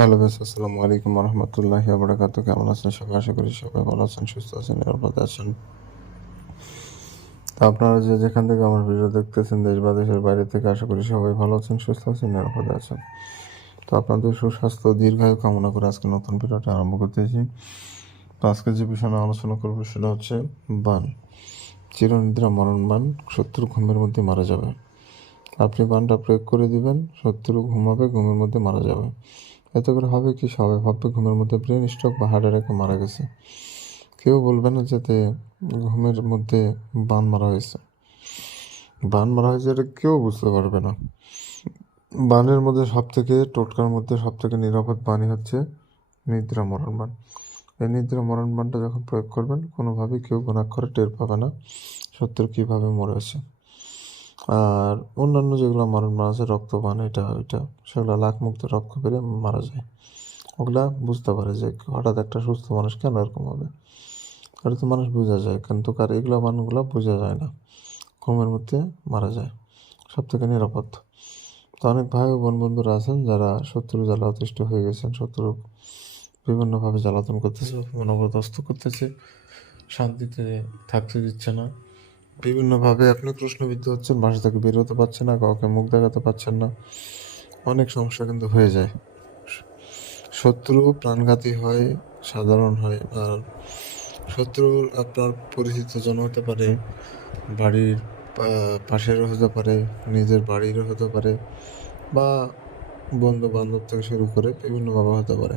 Hello বেশ, আসসালামু আলাইকুম রহমতুল্লাহি বারাকাতু। কেমন আছেন সবাই? আশা করি সবাই ভালো আছেন, সুস্থ আছেন, নিরাপদে আছেন। তো আপনারা যে যেখান থেকে আমার ভিডিও দেখতেছেন, দেশ বা দেশের বাইরে থেকে, আশা করি সবাই ভালো আছেন, সুস্থ আছেন, নিরাপদে আছেন। তো আপনাদের সুস্বাস্থ্য দীর্ঘায়ু কামনা করে আজকে নতুন ভিডিওটা আরম্ভ করতেছি। তো আজকে যে বিষয় নিয়ে আলোচনা করবো সেটা হচ্ছে বান। চিরনিদ্রা মরণ বান, শত্রু ঘুমের মধ্যে মারা যাবে। আপনি বানটা প্রয়োগ করে দিবেন, শত্রু ঘুমাবে, ঘুমের মধ্যে মারা যাবে। এতে করে হবে কি, সবাই ভাববে ঘুমের মধ্যে ব্রেন স্ট্রোক বা হার্ট অ্যাটাকে মারা গেছে। কেউ বলবে না যাতে ঘুমের মধ্যে বান মারা হয়েছে। বান মারা হয়েছে এটা কেউ বুঝতে পারবে না। বানের মধ্যে সব থেকে, টোটকার মধ্যে সব থেকে নিরাপদ বানই হচ্ছে নিদ্রা মরণ বান। এই নিদ্রা মরণ বানটা যখন প্রয়োগ করবেন, কোনোভাবেই কেউ ঘুণাক্ষরে টের পাবে না শত্রু কীভাবে মরেছে। আর অন্যান্য যেগুলো মরণ বান আছে, রক্তবান, এটা ওইটা, সেগুলো লাখ মুক্ত রক্ত পেরে মারা যায়। ওগুলা বুঝতে পারে যে হঠাৎ একটা সুস্থ মানুষ কেন এরকম হবে। এটা তো মানুষ বোঝা যায়, কিন্তু কার এগুলো মানুষগুলো বোঝা যায় না, ঘুমের মধ্যে মারা যায়। সব থেকে নিরাপদ। তো অনেক ভাই ও বোন বন্ধুরা আছেন যারা শত্রু জ্বালা অতিষ্ঠ হয়ে গেছেন, শত্রু বিভিন্নভাবে জ্বালাতন করতেছে, অপমানবরদস্ত করতেছে, শান্তিতে থাকতে দিচ্ছে না। বিভিন্নভাবে আপনি প্রশ্নবিদ্ধ হচ্ছেন, বাসা থেকে বেরোতে পারছেন না, কাউকে মুখ দেখাতে পারছেন না। অনেক সমস্যা কিন্তু হয়ে যায়। শত্রু প্রাণঘাতী হয়, সাধারণ হয়। আর শত্রুর আপনার পরিচিত জন হতে পারে, বাড়ির পাশেরও হতে পারে, নিজের বাড়িরও হতে পারে, বা বন্ধু বান্ধব থেকে শুরু করে বিভিন্নভাবে হতে পারে।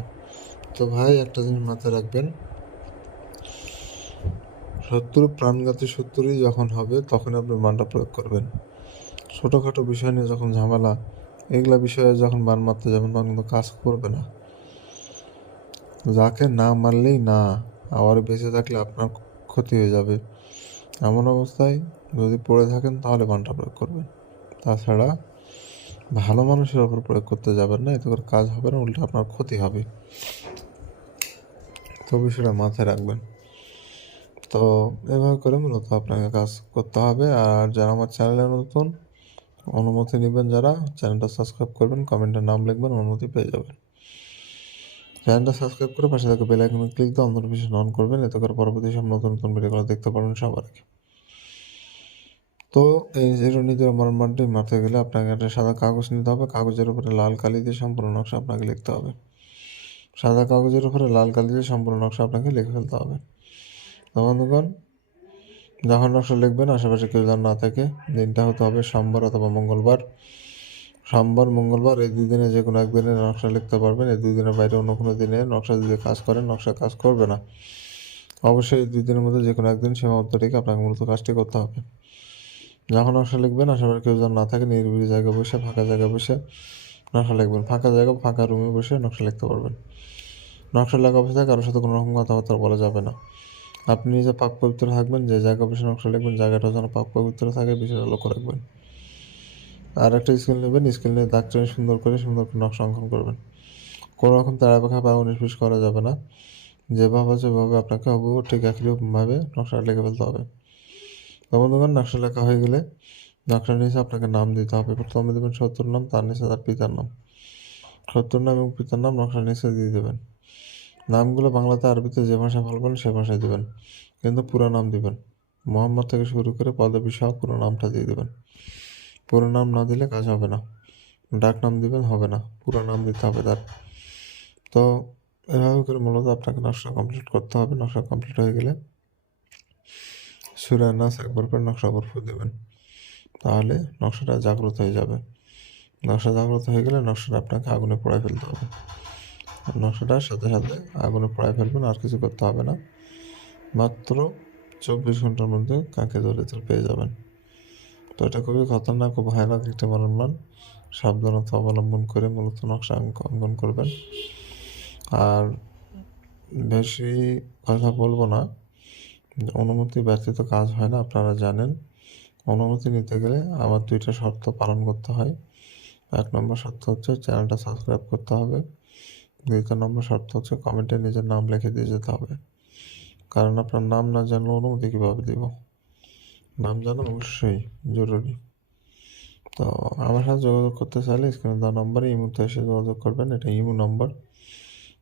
তো ভাই, একটা জিনিস মাথায় রাখবেন, শত্রু প্রাণঘাতী শত্রুই যখন হবে তখন আপনি বানটা প্রয়োগ করবেন। ছোটোখাটো বিষয় নিয়ে যখন ঝামেলা, এগুলা বিষয়ে যখন বান মারতে যাবেন তখন কিন্তু কাজ করবে না। যাকে না মারলেই না, আবার বেঁচে থাকলে আপনার ক্ষতি হয়ে যাবে, এমন অবস্থায় যদি পড়ে থাকেন তাহলে বানটা প্রয়োগ করবেন। তাছাড়া ভালো মানুষের ওপর প্রয়োগ করতে যাবেন না, এতে করে কাজ হবে না, উল্টো আপনার ক্ষতি হবে। তো বিষয়টা মাথায় রাখবেন। তো এভাবে করে মূলত আপনাকে কাজ করতে হবে। আর যারা আমার চ্যানেলে নতুন, অনুমতি নেবেন, যারা চ্যানেলটা সাবস্ক্রাইব করবেন, কমেন্টের নাম লিখবেন, অনুমতি পেয়ে যাবেন। চ্যানেলটা সাবস্ক্রাইব করে পাশে থাকা বেল আইকনে ক্লিক দিয়ে অন্য নোটিফিকেশন অন করবেন, এতে করে পরবর্তী সব নতুন নতুন ভিডিওগুলো দেখতে পারবেন সবার আগে। তো এই নিজের মরণ বানটি মারতে গেলে আপনাকে একটা সাদা কাগজ নিতে হবে। কাগজের উপরে লাল কালি দিয়ে সম্পূর্ণ নকশা আপনাকে লিখতে হবে। সাদা কাগজের উপরে লাল কালি দিয়ে সম্পূর্ণ নকশা আপনাকে লিখে ফেলতে হবে। তো বন্ধুগণ, যখন নকশা লিখবেন আশেপাশে কেউ যেন না থাকে। দিনটা হতে হবে সোমবার অথবা মঙ্গলবার। সোমবার মঙ্গলবার এই দুই দিনে যে কোনো একদিনে নকশা লিখতে পারবেন। এই দুই দিনের বাইরে অন্য কোনো দিনে নকশা যদি কাজ করেন, নকশা কাজ করবে না। অবশ্যই এই দুই দিনের মধ্যে যে কোনো একদিন সীমাবদ্ধ রেখে আপনাকে মূলত কাজটি করতে হবে। যখন নকশা লিখবেন আশেপাশে কেউ যেন না থাকে, নিরিবিলি জায়গায় বসে, ফাঁকা জায়গায় বসে নকশা লিখবেন। ফাঁকা জায়গা, ফাঁকা রুমে বসে নকশা লিখতে পারবেন। নকশা লেখা অবস্থায় কারোর সাথে কোনো রকম কথাবার্তা বলা যাবে না। আপনি নিজে পাক পবিত্র থাকবেন, যে জায়গায় বসে নকশা লিখবেন জায়গাটা যেন পাক পবিত্র থাকে, বিষয়টা লক্ষ্য রাখবেন। আর একটা স্কেল নেবেন, স্কেল নিয়ে দাগ টেনে সুন্দর করে নকশা অঙ্কন করবেন। কোনো রকম তাড়া পাখা বা 19-20 করা যাবে না। যেভাবে আছে ওইভাবে আপনাকে হুবহু ঠিক একইভাবে নকশাটা লিখে ফেলতে হবে। তো বন্ধুগণ, নকশা লেখা হয়ে গেলে নকশার নিচে আপনাকে নাম দিতে হবে। প্রথমে দেবেন শত্রুর নাম, তার নিচে তার পিতার নাম। শত্রুর নাম এবং পিতার নাম নকশার নিচে দিয়ে দেবেন। নামগুলো বাংলাতে, আরবিতে যে ভাষায় ভালো বলেন সে ভাষায় দেবেন, কিন্তু পুরো নাম দিবেন। মোহাম্মদ থেকে শুরু করে পদবী সহ পুরো নামটা দিয়ে দেবেন। পুরো নাম না দিলে কাজ হবে না। ডাক নাম দিবেন, হবে না, পুরো নাম দিতে হবে তার। তো এভাবে করে মূলত আপনাকে নকশা কমপ্লিট করতে হবে। নকশা কমপ্লিট হয়ে গেলে সূরা নাস একবার করে নকশার উপর ফু দেবেন, তাহলে নকশাটা জাগ্রত হয়ে যাবে। নকশা জাগ্রত হয়ে গেলে নকশাটা আপনাকে আগুনে পোড়ায় ফেলতে হবে। নকশাটার সাথে সাথে আগুনে পোড়ায় ফেলবেন, আর কিছু করতে হবে না। মাত্র 24 ঘন্টার মধ্যে কাকে ধরে পেয়ে যাবেন। তো এটা খুবই খতরনাক ও ভয়ানক একটি মরণবান। সাবধানতা অবলম্বন করে মূলত নকশা অঙ্কন করবেন। আর বেশি কথা বলবো না, অনুমতি ব্যতীত কাজ হয় না, আপনারা জানেন। অনুমতি নিতে গেলে আমার 2টা শর্ত পালন করতে হয়। 1 নম্বর শর্ত হচ্ছে চ্যানেলটা সাবস্ক্রাইব করতে হবে। 2 নম্বর শর্ত হচ্ছে কমেন্টে নিজের নাম লিখে দিয়ে যেতে হবে। কারণ আপনার নাম না জানলে অনুমতি কীভাবে দিব? নাম জানা অবশ্যই জরুরি। তো আমার সাথে যোগাযোগ করতে চাইলে স্ক্রিনে দেওয়া নম্বরে ইমোতে এসে যোগাযোগ করবেন। এটা ইমো নম্বর,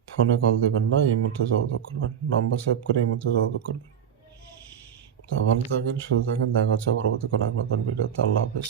ফোনে কল দেবেন না, ইমোতে যোগাযোগ করবেন। নাম্বার সেভ করে ইমোতে যোগাযোগ করবেন। তো ভালো থাকেন, সুস্থ থাকেন, দেখা হচ্ছে পরবর্তী কোনো এক নতুন ভিডিওতে। আল্লাহ হাফেজ।